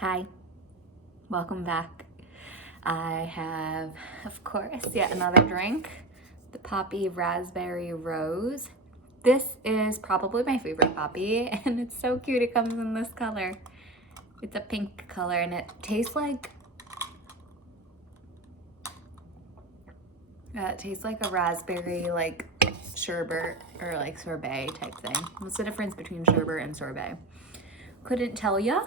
Hi, welcome back. I have, of course, yet another drink, the Poppy Raspberry Rose. This is probably my favorite poppy, and it's so cute. It comes in this color. It's a pink color, and it tastes like a raspberry like sherbet or like sorbet type thing. What's the difference between sherbet and sorbet? Couldn't tell ya.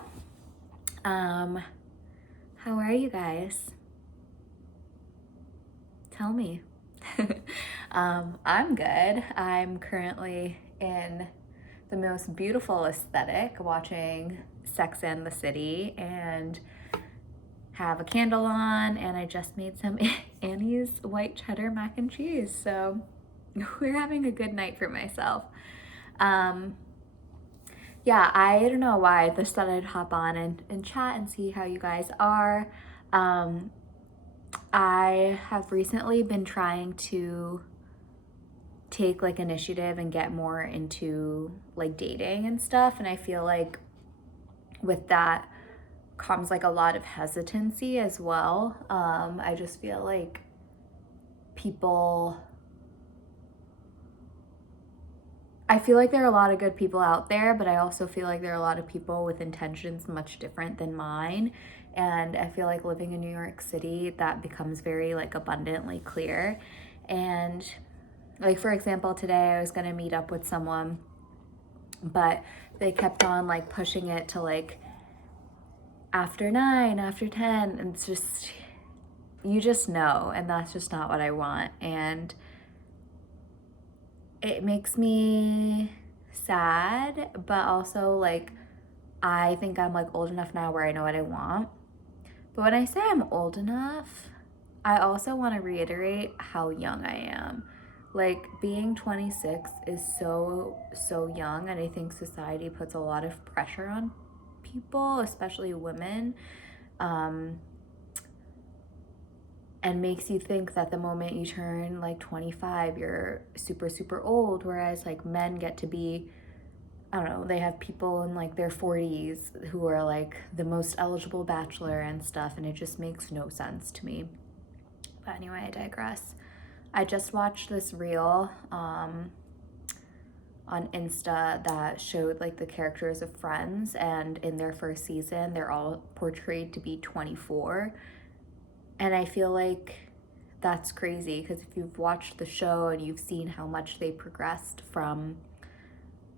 How are you guys? Tell me. I'm good. I'm currently in the most beautiful aesthetic, watching Sex and the City, and have a candle on, and I just made some Annie's white cheddar mac and cheese. So we're having a good night for myself. Yeah, I don't know why I just thought I'd hop on and chat and see how you guys are. I have recently been trying to take like initiative and get more into like dating and stuff, and I feel like with that comes like a lot of hesitancy as well. I just feel like people I feel like there are a lot of good people out there, but I also feel like there are a lot of people with intentions much different than mine. And I feel like living in New York City, that becomes very like abundantly clear. And like, for example, today I was gonna meet up with someone, but they kept on like pushing it to like after 9, after 10, and it's just, you just know, and that's just not what I want. And it makes me sad, but also like I think I'm like old enough now where I know what I want. But when I say I'm old enough, I also want to reiterate how young I am. Like being 26 is so young, and I think society puts a lot of pressure on people, especially women. And makes you think that the moment you turn like 25, you're super old, whereas like men get to be, I don't know, they have people in like their 40s who are like the most eligible bachelor and stuff, and it just makes no sense to me. But anyway, I digress. I just watched this reel on Insta that showed like the characters of Friends, and in their first season, they're all portrayed to be 24. And I feel like that's crazy because if you've watched the show and you've seen how much they progressed from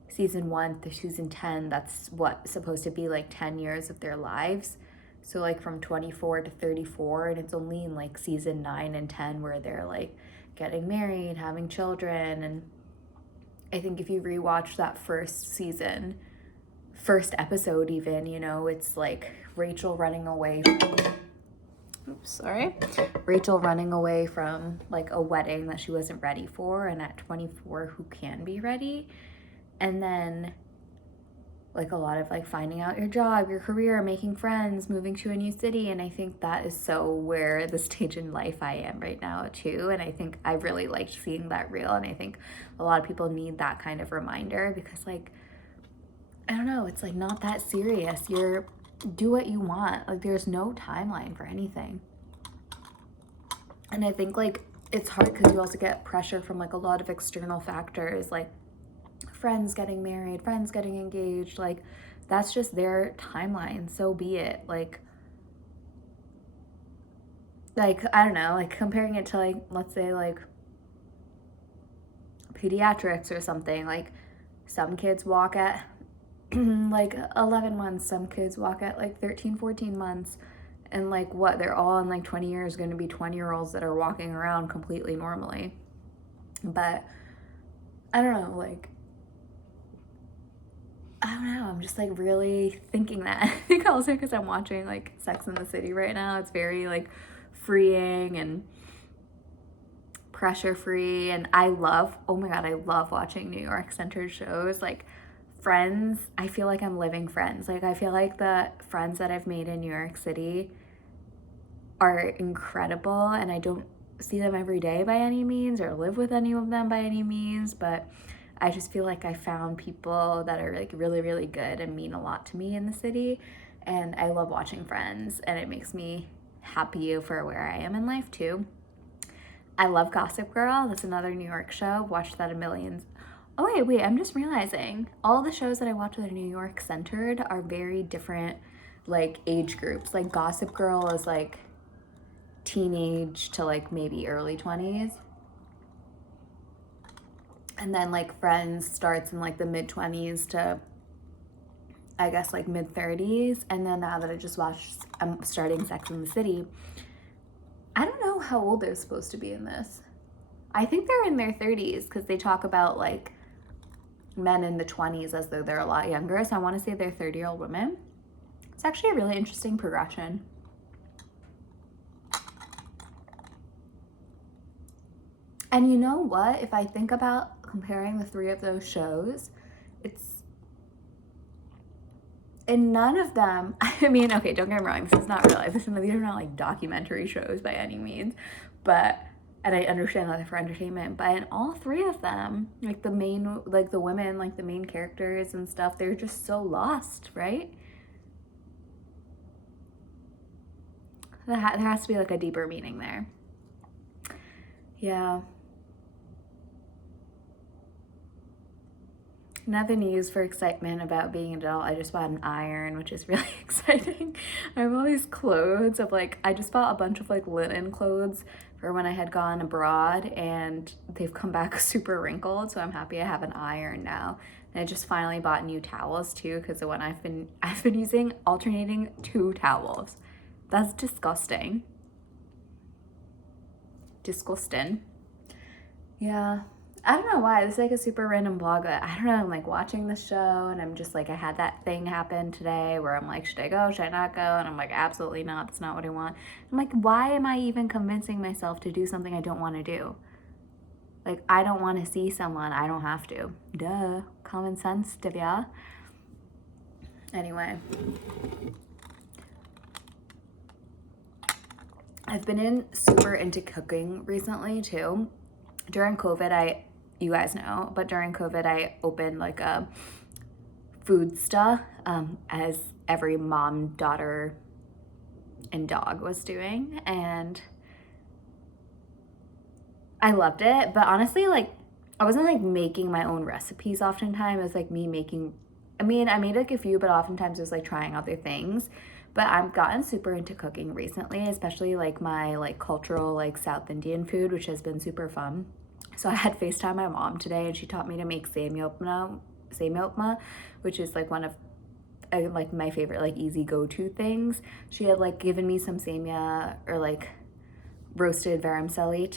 season 1 to season 10, that's what supposed to be like 10 years of their lives. So like from 24 to 34, and it's only in like season 9 and 10 where they're like getting married, having children. And I think if you rewatch that first season, first episode even, you know, it's like Rachel running away Rachel running away from like a wedding that she wasn't ready for, and at 24, who can be ready? And then like a lot of like finding out your job, your career, making friends, moving to a new city. And I think that is so where the stage in life I am right now too. And I think I really liked seeing that reel, and I think a lot of people need that kind of reminder because like, I don't know, it's like not that serious. You're do what you want. Like there's no timeline for anything. And I think like it's hard because you also get pressure from like a lot of external factors, like friends getting married, friends getting engaged. Like that's just their timeline. So be it. Like I don't know, like comparing it to like, let's say like pediatrics or something. Like some kids walk at like 11 months, some kids walk at like 13, 14 months. And like what, they're all in like 20 years going to be 20-year-olds that are walking around completely normally. But I don't know, like, I don't know, I'm just like really thinking that. I think also because I'm watching like Sex and the City right now, it's very like freeing and pressure free. And I love, oh my God, I love watching New York centered shows. Like Friends, I feel like I'm living Friends. Like I feel like the friends that I've made in New York City are incredible, and I don't see them every day by any means or live with any of them by any means, but I just feel like I found people that are like really, really good and mean a lot to me in the city. And I love watching Friends, and it makes me happy for where I am in life too. I love Gossip Girl. That's another New York show. Watched that a million. Oh, wait, I'm just realizing all the shows that I watch that are New York centered are very different, like, age groups. Like, Gossip Girl is like teenage to like maybe early 20s. And then like Friends starts in like the mid 20s to I guess like mid 30s. And then now that I just watched, I'm starting Sex and the City. I don't know how old they're supposed to be in this. I think they're in their 30s because they talk about like men in the 20s as though they're a lot younger. So I want to say they're 30-year-old women. It's actually a really interesting progression. And you know what? If I think about comparing the three of those shows, it's in none of them. I mean, okay, don't get me wrong. This is not real life. These are not like documentary shows by any means, but and I understand that they're for entertainment. But in all three of them, like the main, like the women, like the main characters and stuff, they're just so lost, right? There has to be like a deeper meaning there. Yeah. Another news for excitement about being an adult, I just bought an iron, which is really exciting. I have all these clothes of like, I just bought a bunch of like linen clothes for when I had gone abroad, and they've come back super wrinkled, so I'm happy I have an iron now. And I just finally bought new towels too, because the one I've been using alternating 2 towels. That's disgusting. Disgusting. Yeah. I don't know why. This is like a super random vlog, but I don't know. I'm like watching the show and I'm just like, I had that thing happen today where I'm like, should I go? Should I not go? And I'm like, absolutely not. That's not what I want. I'm like, why am I even convincing myself to do something I don't want to do? Like, I don't want to see someone. I don't have to. Duh. Common sense, Divya. Anyway. I've been super into cooking recently too. During COVID, you guys know, but during COVID, I opened like a Foodsta, as every mom, daughter, and dog was doing, and I loved it. But honestly, like, I wasn't like making my own recipes oftentimes. It was like me making, I made like a few, but oftentimes it was like trying other things. But I've gotten super into cooking recently, especially like my like cultural like South Indian food, which has been super fun. So I had FaceTime my mom today, and she taught me to make semia upma, which is like one of like my favorite like easy go-to things. She had like given me some semia or like roasted vermicelli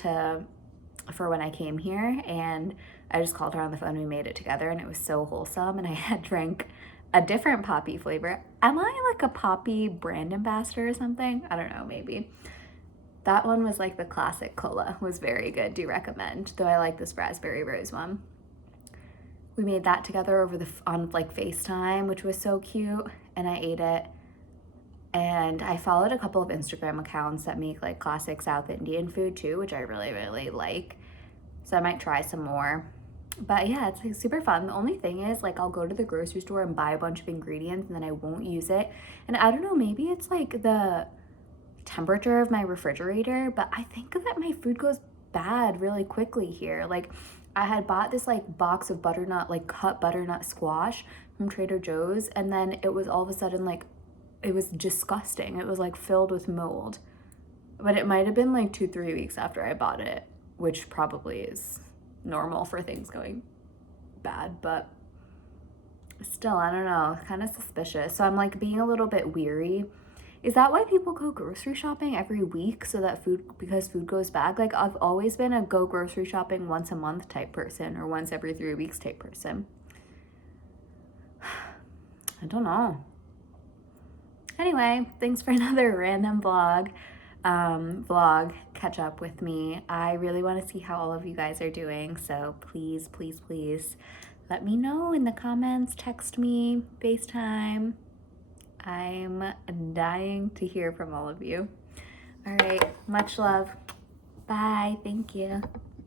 for when I came here, and I just called her on the phone and we made it together, and it was so wholesome. And I had drank a different poppy flavor. Am I like a poppy brand ambassador or something? I don't know, maybe. That one was like the classic cola, was very good. Do recommend, though I like this raspberry rose one. We made that together on like FaceTime, which was so cute, and I ate it. And I followed a couple of Instagram accounts that make like classic South Indian food too, which I really, really like. So I might try some more. But yeah, it's like super fun. The only thing is like I'll go to the grocery store and buy a bunch of ingredients and then I won't use it. And I don't know, maybe it's like the temperature of my refrigerator, but I think that my food goes bad really quickly here. Like I had bought this like box of butternut, like cut butternut squash from Trader Joe's, and then it was all of a sudden like, it was disgusting. It was like filled with mold. But it might have been like 2-3 weeks after I bought it, which probably is normal for things going bad, but still, I don't know, kind of suspicious. So I'm like being a little bit weary. Is that why people go grocery shopping every week, so that because food goes bad? Like I've always been a go grocery shopping once a month type person, or once every 3 weeks type person. I don't know. Anyway, thanks for another random vlog. Catch up with me. I really want to see how all of you guys are doing, so please, please, please let me know in the comments. Text me, FaceTime. I'm dying to hear from all of you. All right, much love. Bye. Thank you.